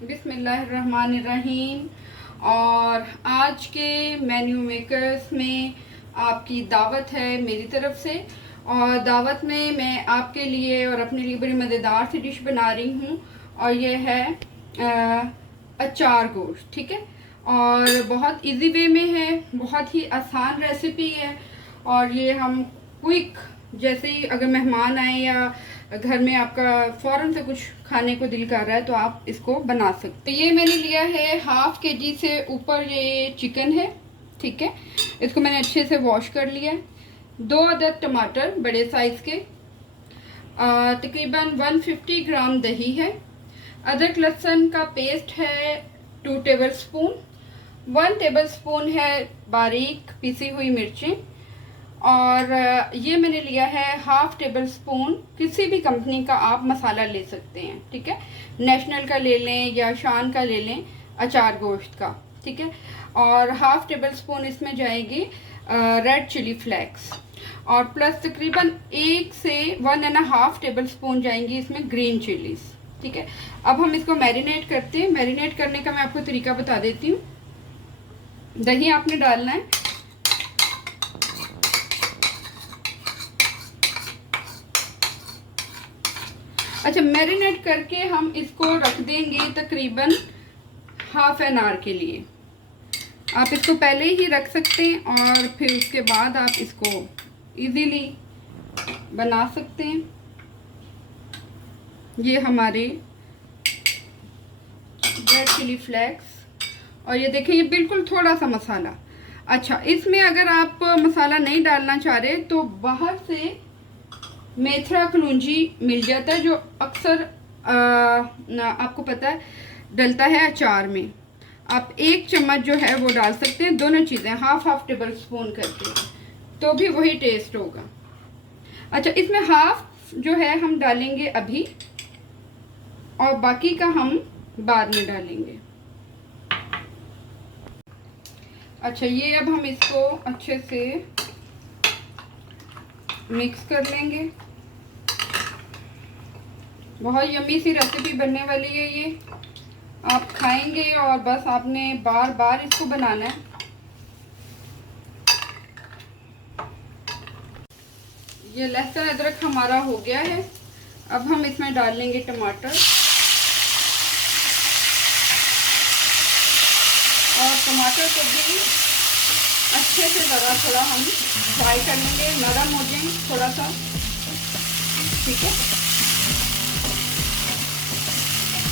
बिस्मिल्लाहिर्रहमानिर्रहीम। और आज के मेन्यू मेकर्स में आपकी दावत है मेरी तरफ से। और दावत में मैं आपके लिए और अपने लिए बड़ी मज़ेदार सी डिश बना रही हूँ और ये है अचार गोश्त। ठीक है, और बहुत इजी वे में है, बहुत ही आसान रेसिपी है। और ये हम क्विक, जैसे ही अगर मेहमान आए या घर में आपका फ़ौरन से कुछ खाने को दिल कर रहा है तो आप इसको बना सकते। ये मैंने लिया है हाफ केजी से ऊपर ये चिकन है। ठीक है, इसको मैंने अच्छे से वॉश कर लिया है। 2 अदद टमाटर बड़े साइज़ के, तकरीबन 150 ग्राम दही है। अदरक लहसुन का पेस्ट है 2 टेबल स्पून। 1 टेबल स्पून है बारीक पिसी हुई मिर्चें। और ये मैंने लिया है हाफ टेबल स्पून, किसी भी कंपनी का आप मसाला ले सकते हैं। ठीक है, नेशनल का ले लें या शान का ले लें अचार गोश्त का। ठीक है, और हाफ टेबल स्पून इसमें जाएगी रेड चिली फ्लेक्स, और प्लस तकरीबन 1 से 1.5 टेबल स्पून जाएंगी इसमें ग्रीन चिलीज। ठीक है, अब हम इसको मैरिनेट करते हैं। मैरिनेट करने का मैं आपको तरीका बता देती हूँ। दही आपने डालना है, अच्छा मैरिनेट करके हम इसको रख देंगे तकरीबन हाफ एन आवर के लिए। आप इसको पहले ही रख सकते हैं और फिर उसके बाद आप इसको इजीली बना सकते हैं। ये हमारे रेड चिली फ्लेक्स, और ये देखें ये बिल्कुल थोड़ा सा मसाला। अच्छा, इसमें अगर आप मसाला नहीं डालना चाह रहे तो बाहर से मेथरा कलौंजी मिल जाता है, जो अक्सर आपको पता है डलता है अचार में। आप 1 चम्मच जो है वो डाल सकते हैं, दोनों चीज़ें हाफ टेबल स्पून करके, तो भी वही टेस्ट होगा। अच्छा, इसमें हाफ जो है हम डालेंगे अभी और बाकी का हम बाद में डालेंगे। अच्छा, ये अब हम इसको अच्छे से मिक्स कर लेंगे। बहुत यम्मी सी रेसिपी बनने वाली है ये, आप खाएंगे और बस आपने बार बार इसको बनाना है। ये लहसुन अदरक हमारा हो गया है। अब हम इसमें डाल लेंगे टमाटर, और टमाटर को भी अच्छे से ज़रा थोड़ा हम फ्राई कर लेंगे, नरम हो जाए थोड़ा सा। ठीक है,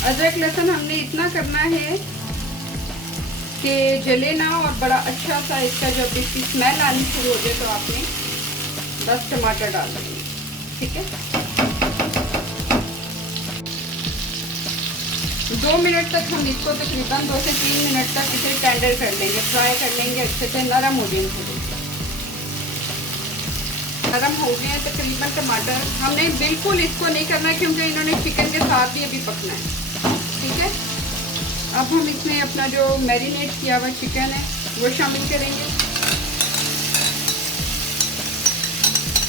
अदरक लहसुन हमने इतना करना है कि जले ना, और बड़ा अच्छा सा इसका जब इसकी स्मेल आनी शुरू हो जाए तो आपने बस टमाटर डाल देंगे। ठीक है, 2 मिनट तक हम इसको तकरीबन 2 से 3 मिनट तक इसे टेंडर कर लेंगे, फ्राई कर लेंगे अच्छे से, नरम हो जाए थोड़े। नरम हो गए हैं तकरीबन टमाटर। हमने बिल्कुल इसको नहीं करना है क्योंकि इन्होंने चिकन के साथ ही अभी पकना है। ठीक है, अब हम इसमें अपना जो मैरिनेट किया हुआ चिकन है वो शामिल करेंगे।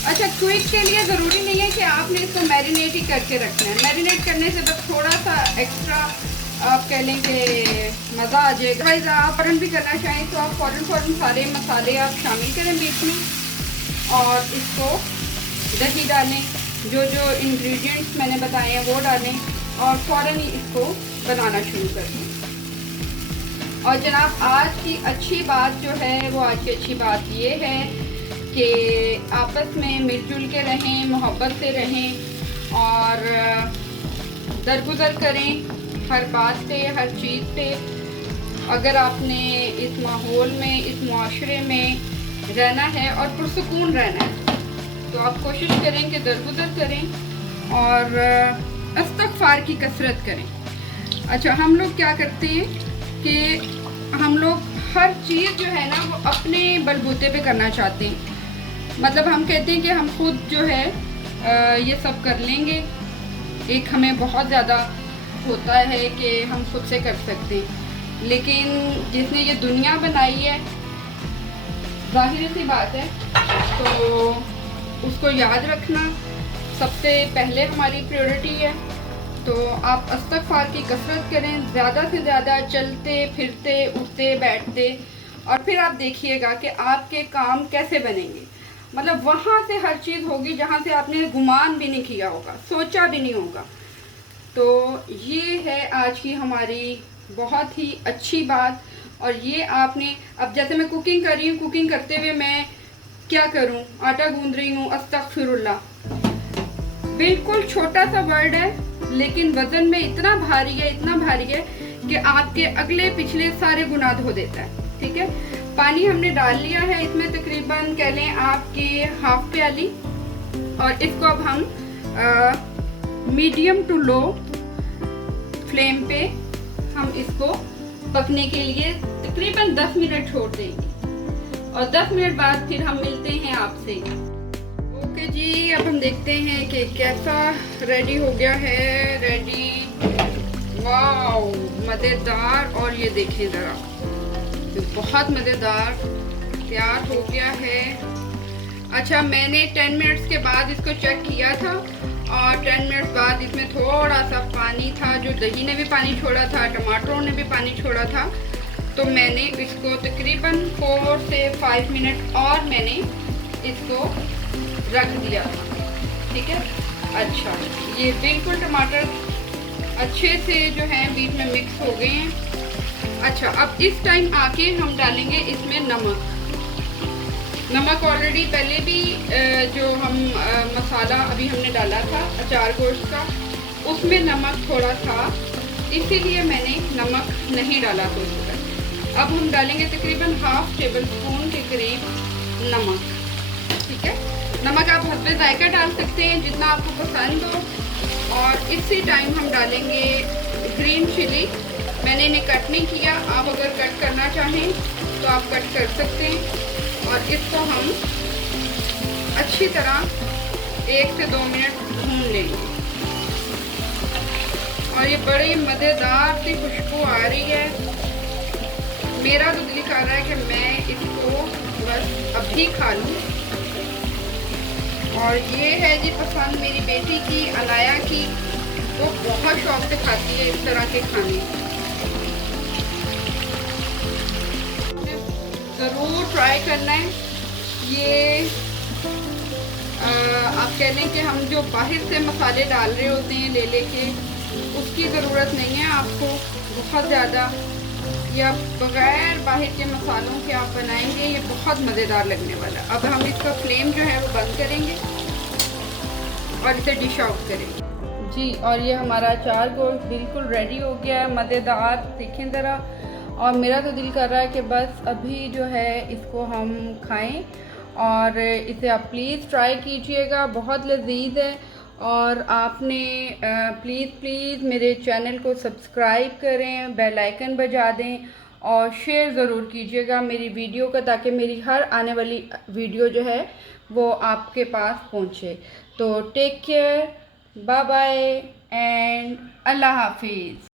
अच्छा, क्विक के लिए ज़रूरी नहीं है कि आपने इसको मैरिनेट ही करके रखना है। मैरिनेट करने से बस थोड़ा सा एक्स्ट्रा आप कह लें कि मज़ा आ जाएगा। गाइस, आप फ़ौरन भी करना चाहें तो आप फ़ौरन सारे मसाले आप शामिल करें बीच में, और इसको दही डालें, जो जो इंग्रेडिएंट्स मैंने बताए हैं वो डालें, और फ़ौरन ही इसको बनाना शुरू कर दें। और जनाब, आज की अच्छी बात जो है वो आज की अच्छी बात ये है कि आपस में मिलजुल के रहें, मोहब्बत से रहें और दरगुजर करें हर बात पे, हर चीज़ पे। अगर आपने इस माहौल में, इस मुआशरे में रहना है और पुरसुकून रहना है तो आप कोशिश करें कि दरगुजर करें और इस्तग़फ़ार की कसरत करें। अच्छा, हम लोग क्या करते हैं कि हम लोग हर चीज़ जो है ना वो अपने बलबूते पे करना चाहते हैं। मतलब हम कहते हैं कि हम खुद जो है ये सब कर लेंगे। एक हमें बहुत ज़्यादा होता है कि हम खुद से कर सकते हैं, लेकिन जिसने ये दुनिया बनाई है, जाहिर सी बात है, तो उसको याद रखना सबसे पहले हमारी प्रायोरिटी है। तो आप इस्तग़फ़ार की कसरत करें, ज़्यादा से ज़्यादा चलते फिरते उठते बैठते, और फिर आप देखिएगा कि आपके काम कैसे बनेंगे। मतलब वहाँ से हर चीज़ होगी जहाँ से आपने गुमान भी नहीं किया होगा, सोचा भी नहीं होगा। तो ये है आज की हमारी बहुत ही अच्छी बात। और ये आपने, अब जैसे मैं कुकिंग कर रही हूँ, कुकिंग करते हुए मैं क्या करूँ, आटा गूंद रही हूँ, अस्तग़फ़िरुल्लाह। बिल्कुल छोटा सा वर्ड है लेकिन वज़न में इतना भारी है, इतना भारी है कि आपके अगले पिछले सारे गुनाह धो देता है। ठीक है, पानी हमने डाल लिया है, इसमें तकरीबन कह लें आपके हाफ प्याली। और इसको अब हम मीडियम टू लो फ्लेम पे हम इसको पकने के लिए तकरीबन 10 मिनट छोड़ देंगे, और 10 मिनट बाद फिर हम मिलते हैं आपसे। ओके जी, अब हम देखते हैं कि कैसा रेडी हो गया है। रेडी, वाओ मज़ेदार। और ये देखिए ज़रा, बहुत मज़ेदार तैयार हो गया है। अच्छा, मैंने 10 मिनट्स के बाद इसको चेक किया था, और 10 मिनट्स बाद इसमें थोड़ा सा पानी था, जो दही ने भी पानी छोड़ा था, टमाटरों ने भी पानी छोड़ा था। तो मैंने इसको तकरीबन 4 से 5 मिनट और मैंने इसको रख दिया था। ठीक है, अच्छा, ये बिल्कुल टमाटर अच्छे से जो है बीच में मिक्स हो गए हैं। अच्छा, अब इस टाइम आके हम डालेंगे इसमें नमक। नमक ऑलरेडी पहले भी जो हम मसाला अभी हमने डाला था अचार गोश्त का, उसमें नमक थोड़ा था, इसीलिए मैंने नमक नहीं डाला था उसमें। अब हम डालेंगे तकरीबन हाफ टेबल स्पून के करीब नमक। ठीक है, नमक आप हस्बे जायका डाल सकते हैं जितना आपको पसंद हो। और इसी टाइम हम डालेंगे ग्रीन चिली। मैंने इन्हें कट नहीं किया, आप अगर कट करना चाहें तो आप कट कर सकते हैं। और इसको हम अच्छी तरह 1 से 2 मिनट भून लेंगे। और ये बड़ी मज़ेदार सी खुशबू आ रही है। मेरा तो दिल कर रहा है कि मैं इसको बस अभी खा लूँ। और ये है जी पसंद मेरी बेटी की, अनाया की, वो बहुत शौक से खाती है इस तरह के खाने। ज़रूर ट्राई करना है। ये आप कह लें कि हम जो बाहर से मसाले डाल रहे होते हैं ले लेके, उसकी ज़रूरत नहीं है आपको बहुत ज़्यादा। या बग़ैर बाहर के मसालों के आप बनाएंगे, ये बहुत मज़ेदार लगने वाला। अब हम इसका फ्लेम जो है वो बंद करेंगे और इसे डिश आउट करेंगे जी। और ये हमारा अचार गोश्त बिल्कुल रेडी हो गया है, मज़ेदार। देखें ज़रा, और मेरा तो दिल कर रहा है कि बस अभी जो है इसको हम खाएं। और इसे आप प्लीज़ ट्राई कीजिएगा, बहुत लजीज है। और आपने प्लीज़ मेरे चैनल को सब्सक्राइब करें, बेल आइकन बजा दें, और शेयर ज़रूर कीजिएगा मेरी वीडियो का, ताकि मेरी हर आने वाली वीडियो जो है वो आपके पास पहुँचे। तो take care, bye bye and अल्लाह हाफिज़।